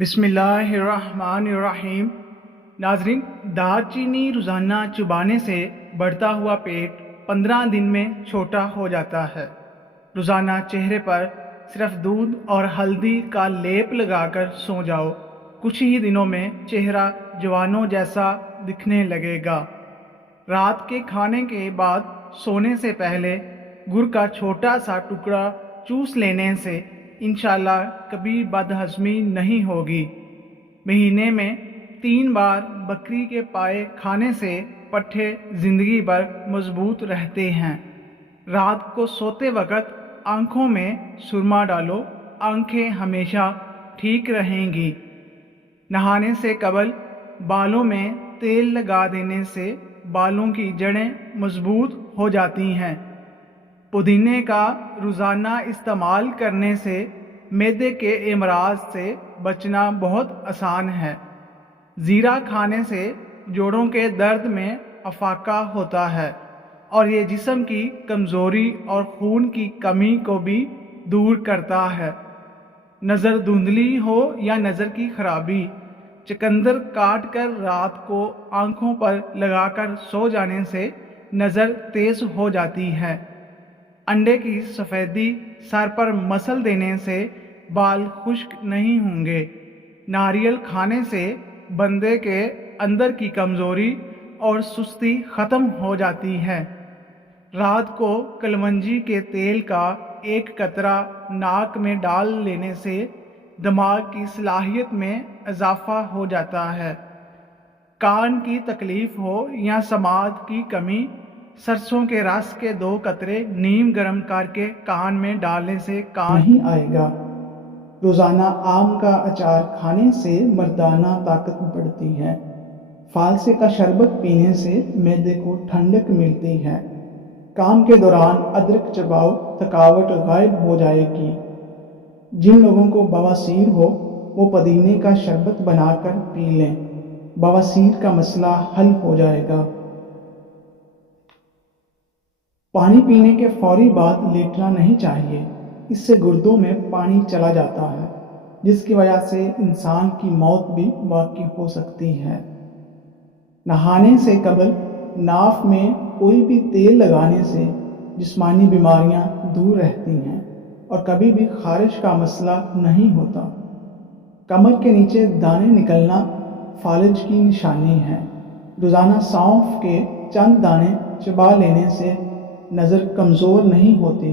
بسم اللہ الرحمن الرحیم۔ ناظرین، دار چینی روزانہ چبانے سے بڑھتا ہوا پیٹ 15 دن میں چھوٹا ہو جاتا ہے۔ روزانہ چہرے پر صرف دودھ اور ہلدی کا لیپ لگا کر سو جاؤ، کچھ ہی دنوں میں چہرہ جوانوں جیسا دکھنے لگے گا۔ رات کے کھانے کے بعد سونے سے پہلے گڑ کا چھوٹا سا ٹکڑا چوس لینے سے انشاءاللہ کبھی بد ہضمی نہیں ہوگی۔ مہینے میں 3 بار بکری کے پائے کھانے سے پٹھے زندگی بھر مضبوط رہتے ہیں۔ رات کو سوتے وقت آنکھوں میں سرما ڈالو، آنکھیں ہمیشہ ٹھیک رہیں گی۔ نہانے سے قبل بالوں میں تیل لگا دینے سے بالوں کی جڑیں مضبوط ہو جاتی ہیں۔ پودینے کا روزانہ استعمال کرنے سے معدے کے امراض سے بچنا بہت آسان ہے۔ زیرہ کھانے سے جوڑوں کے درد میں افاقہ ہوتا ہے اور یہ جسم کی کمزوری اور خون کی کمی کو بھی دور کرتا ہے۔ نظر دھندلی ہو یا نظر کی خرابی، چقندر کاٹ کر رات کو آنکھوں پر لگا کر سو جانے سے نظر تیز ہو جاتی ہے۔ انڈے کی سفیدی سر پر مسل دینے سے بال خشک نہیں ہوں گے۔ ناریل کھانے سے بندے کے اندر کی کمزوری اور سستی ختم ہو جاتی ہے۔ رات کو کلونجی کے تیل کا ایک قطرہ ناک میں ڈال لینے سے دماغ کی صلاحیت میں اضافہ ہو جاتا ہے۔ کان کی تکلیف ہو یا سماعت کی کمی، سرسوں کے رس کے 2 قطرے نیم گرم کر کے کان میں ڈالنے سے کان نہیں آئے گا۔ روزانہ آم کا اچار کھانے سے مردانہ طاقت بڑھتی ہے۔ فالسے کا شربت پینے سے معدے کو ٹھنڈک ملتی ہے۔ کام کے دوران ادرک چباؤ، تھکاوٹ غائب ہو جائے گی۔ جن لوگوں کو بواسیر ہو وہ پودینے کا شربت بنا کر پی لیں، بواسیر کا مسئلہ حل ہو جائے گا۔ پانی پینے کے فوری بعد لیٹنا نہیں چاہیے، اس سے گردوں میں پانی چلا جاتا ہے، جس کی وجہ سے انسان کی موت بھی واقع ہو سکتی ہے۔ نہانے سے قبل ناف میں کوئی بھی تیل لگانے سے جسمانی بیماریاں دور رہتی ہیں اور کبھی بھی خارش کا مسئلہ نہیں ہوتا۔ کمر کے نیچے دانے نکلنا فالج کی نشانی ہے۔ روزانہ سونف کے چند دانے چبا لینے سے نظر کمزور نہیں ہوتی۔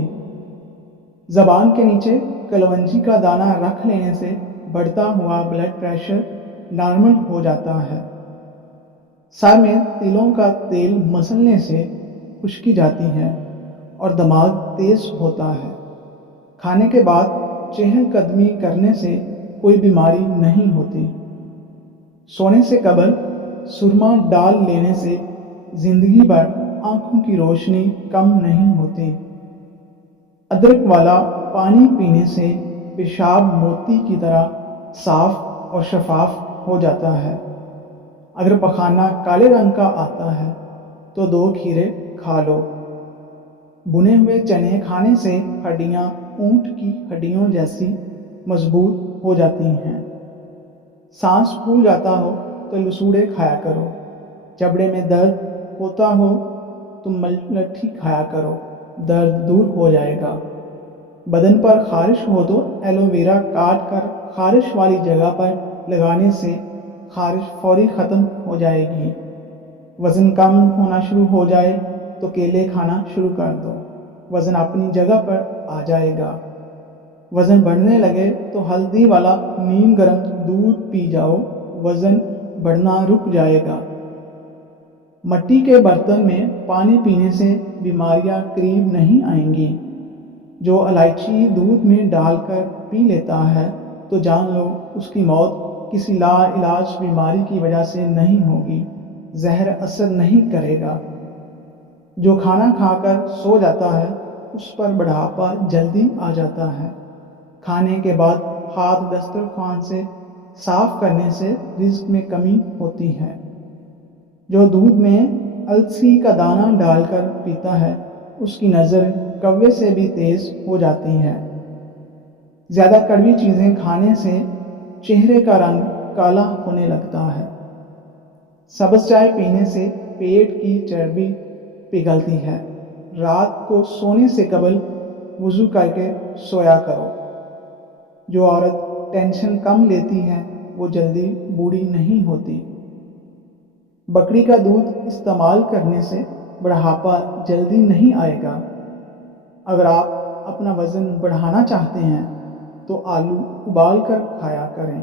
زبان کے نیچے کلونجی کا دانہ رکھ لینے سے بڑھتا ہوا بلڈ پریشر نارمل ہو جاتا ہے۔ سر میں تلوں کا تیل مسلنے سے خشکی جاتی ہے اور دماغ تیز ہوتا ہے۔ کھانے کے بعد چہل قدمی کرنے سے کوئی بیماری نہیں ہوتی۔ سونے سے قبل سرما ڈال لینے سے زندگی بھر آنکھوں کی روشنی کم نہیں ہوتی۔ ادرک والا پانی پینے سے پیشاب موتی کی طرح صاف اور شفاف ہو جاتا ہے۔ اگر پخانہ کالے رنگ کا آتا ہے تو 2 کھیرے کھا لو۔ بنے ہوئے چنے کھانے سے ہڈیاں اونٹ کی ہڈیوں جیسی مضبوط ہو جاتی ہیں۔ سانس پھول جاتا ہو تو لسوڑے کھایا کرو۔ جبڑے میں درد ہوتا ہو تو ملٹھی کھایا کرو، درد دور ہو جائے گا۔ بدن پر خارش ہو تو ایلو ویرا کاٹ کر خارش والی جگہ پر لگانے سے خارش فوری ختم ہو جائے گی۔ وزن کم ہونا شروع ہو جائے تو کیلے کھانا شروع کر دو، وزن اپنی جگہ پر آ جائے گا۔ وزن بڑھنے لگے تو ہلدی والا نیم گرم دودھ پی جاؤ، وزن بڑھنا رک جائے گا۔ مٹی کے برتن میں پانی پینے سے بیماریاں قریب نہیں آئیں گی۔ جو الائچی دودھ میں ڈال کر پی لیتا ہے تو جان لو اس کی موت کسی لا علاج بیماری کی وجہ سے نہیں ہوگی، زہر اثر نہیں کرے گا۔ جو کھانا کھا کر سو جاتا ہے اس پر بڑھاپا جلدی آ جاتا ہے۔ کھانے کے بعد ہاتھ دسترخوان سے صاف کرنے سے رزق میں کمی ہوتی ہے۔ جو دودھ میں السی کا دانہ ڈال کر پیتا ہے اس کی نظر کوے سے بھی تیز ہو جاتی ہے۔ زیادہ کڑوی چیزیں کھانے سے چہرے کا رنگ کالا ہونے لگتا ہے۔ سبز چائے پینے سے پیٹ کی چربی پگھلتی ہے۔ رات کو سونے سے قبل وضو کر کے سویا کرو۔ جو عورت ٹینشن کم لیتی ہے وہ جلدی بوڑھی نہیں ہوتی۔ بکری کا دودھ استعمال کرنے سے بڑھاپا جلدی نہیں آئے گا۔ اگر آپ اپنا وزن بڑھانا چاہتے ہیں تو آلو ابال کر کھایا کریں۔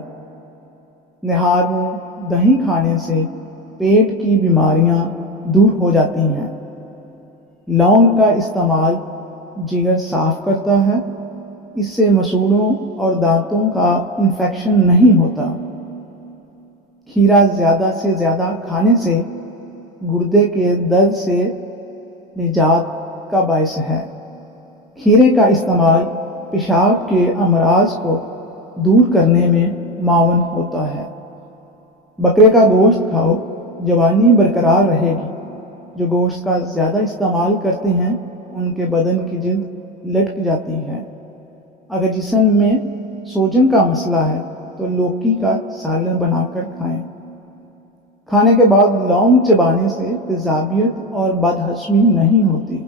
نہار منہ دہی کھانے سے پیٹ کی بیماریاں دور ہو جاتی ہیں۔ لونگ کا استعمال جگر صاف کرتا ہے۔ اس سے مسوڑھوں اور دانتوں کا انفیکشن نہیں ہوتا۔ کھیرا زیادہ سے زیادہ کھانے سے گردے کے درد سے نجات کا باعث ہے۔ کھیرے کا استعمال پیشاب کے امراض کو دور کرنے میں معاون ہوتا ہے۔ بکرے کا گوشت کھاؤ، جوانی برقرار رہے گی۔ جو گوشت کا زیادہ استعمال کرتے ہیں ان کے بدن کی جلد لٹک جاتی ہے۔ اگر جسم میں سوجن کا مسئلہ ہے تو لوکی کا سالن بنا کر کھائیں۔ کھانے کے بعد لونگ چبانے سے تیزابیت اور بدہضمی نہیں ہوتی۔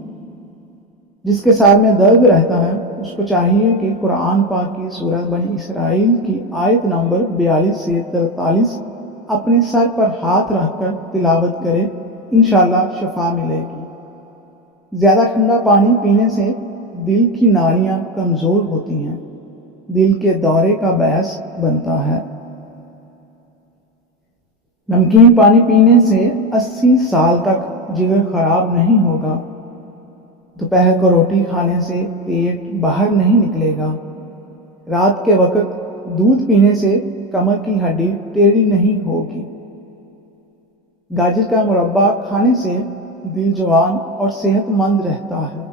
جس کے سر میں درد رہتا ہے اس کو چاہیے کہ قرآن پاک کی سورۃ بنی اسرائیل کی آیت نمبر 42 سے 43 اپنے سر پر ہاتھ رکھ کر تلاوت کرے، انشاءاللہ شفا ملے گی۔ زیادہ ٹھنڈا پانی پینے سے دل کی نالیاں کمزور ہوتی ہیں، دل کے دورے کا باعث بنتا ہے۔ نمکین پانی پینے سے 80 سال تک جگر خراب نہیں ہوگا۔ دوپہر کو روٹی کھانے سے پیٹ باہر نہیں نکلے گا۔ رات کے وقت دودھ پینے سے کمر کی ہڈی ٹیڑھی نہیں ہوگی۔ گاجر کا مربع کھانے سے دل جوان اور صحت مند رہتا ہے۔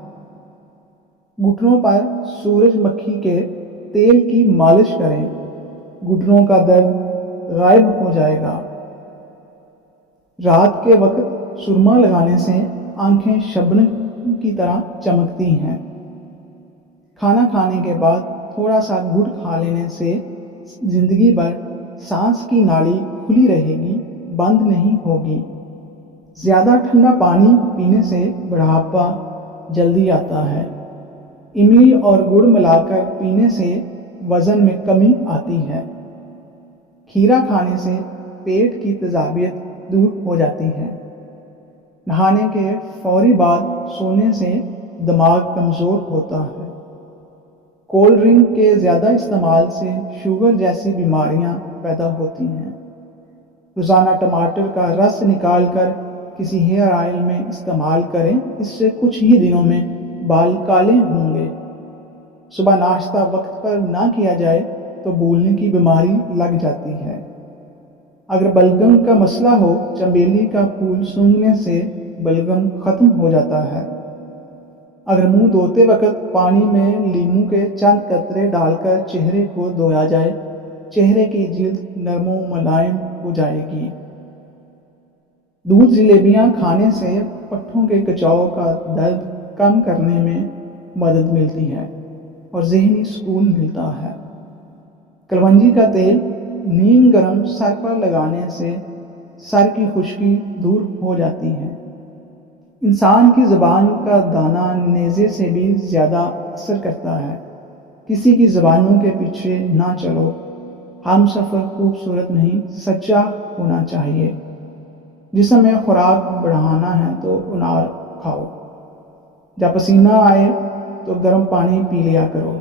گھٹنوں پر سورج مکھی کے تیل کی مالش کریں، گھٹنوں کا درد غائب ہو جائے گا۔ رات کے وقت سرما لگانے سے آنکھیں شبنم کی طرح چمکتی ہیں۔ کھانا کھانے کے بعد تھوڑا سا گڑ کھا لینے سے زندگی بھر سانس کی نالی کھلی رہے گی، بند نہیں ہوگی۔ زیادہ ٹھنڈا پانی پینے سے بڑھاپا جلدی آتا ہے۔ املی اور گڑ ملا کر پینے سے وزن میں کمی آتی ہے۔ کھیرا کھانے سے پیٹ کی تیزابیت دور ہو جاتی ہے۔ نہانے کے فوری بعد سونے سے دماغ کمزور ہوتا ہے۔ کولڈ ڈرنک کے زیادہ استعمال سے شوگر جیسی بیماریاں پیدا ہوتی ہیں۔ روزانہ ٹماٹر کا رس نکال کر کسی ہیئر آئل میں استعمال کریں، اس سے کچھ ہی دنوں میں بال کالے ہوں گے۔ صبح ناشتہ وقت پر نہ کیا جائے تو بھولنے کی بیماری لگ جاتی ہے۔ اگر بلغم کا مسئلہ ہو، چنبیلی کا پھول سونگھنے سے بلغم ختم ہو جاتا ہے۔ اگر منہ دھوتے وقت پانی میں لیموں کے چند قطرے ڈال کر چہرے کو دھویا جائے، چہرے کی جلد نرم و ملائم ہو جائے گی۔ دودھ جلیبیاں کھانے سے پٹھوں کے کچاؤ کا درد کم کرنے میں مدد ملتی ہے اور ذہنی سکون ملتا ہے۔ کلونجی کا تیل نیم گرم سر پر لگانے سے سر کی خشکی دور ہو جاتی ہے۔ انسان کی زبان کا دانہ نیزے سے بھی زیادہ اثر کرتا ہے۔ کسی کی زبانوں کے پیچھے نہ چلو۔ ہم سفر خوبصورت نہیں، سچا ہونا چاہیے۔ جسم میں خوراک بڑھانا ہے تو انار کھاؤ۔ جب پسینہ آئے تو گرم پانی پی لیا کرو۔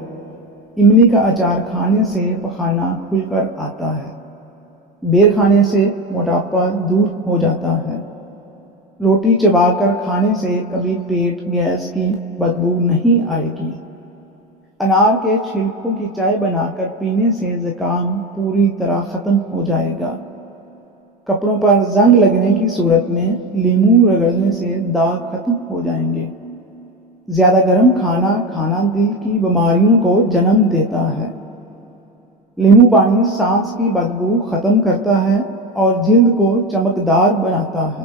املی کا اچار کھانے سے پخانہ کھل کر آتا ہے۔ بیر کھانے سے موٹاپا دور ہو جاتا ہے۔ روٹی چبا کر کھانے سے کبھی پیٹ گیس کی بدبو نہیں آئے گی۔ انار کے چھلکوں کی چائے بنا کر پینے سے زکام پوری طرح ختم ہو جائے گا۔ کپڑوں پر زنگ لگنے کی صورت میں لیموں رگڑنے سے داغ ختم ہو جائیں گے۔ زیادہ گرم کھانا کھانا دل کی بیماریوں کو جنم دیتا ہے۔ لیموں پانی سانس کی بدبو ختم کرتا ہے اور جلد کو چمکدار بناتا ہے۔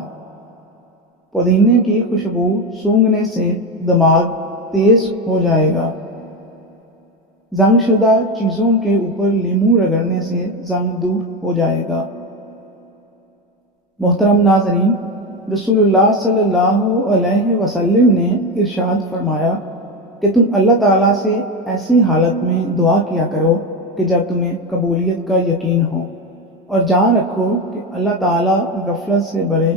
پودینے کی خوشبو سونگھنے سے دماغ تیز ہو جائے گا۔ زنگ شدہ چیزوں کے اوپر لیمو رگڑنے سے زنگ دور ہو جائے گا۔ محترم ناظرین، رسول اللہ صلی اللہ علیہ وسلم نے ارشاد فرمایا کہ تم اللہ تعالیٰ سے ایسی حالت میں دعا کیا کرو کہ جب تمہیں قبولیت کا یقین ہو، اور جان رکھو کہ اللہ تعالیٰ غفلت سے بھرے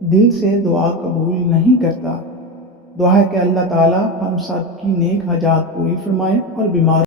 دل سے دعا قبول نہیں کرتا۔ دعا ہے کہ اللہ تعالیٰ ہم سب کی نیک حاجات پوری فرمائے اور بیمار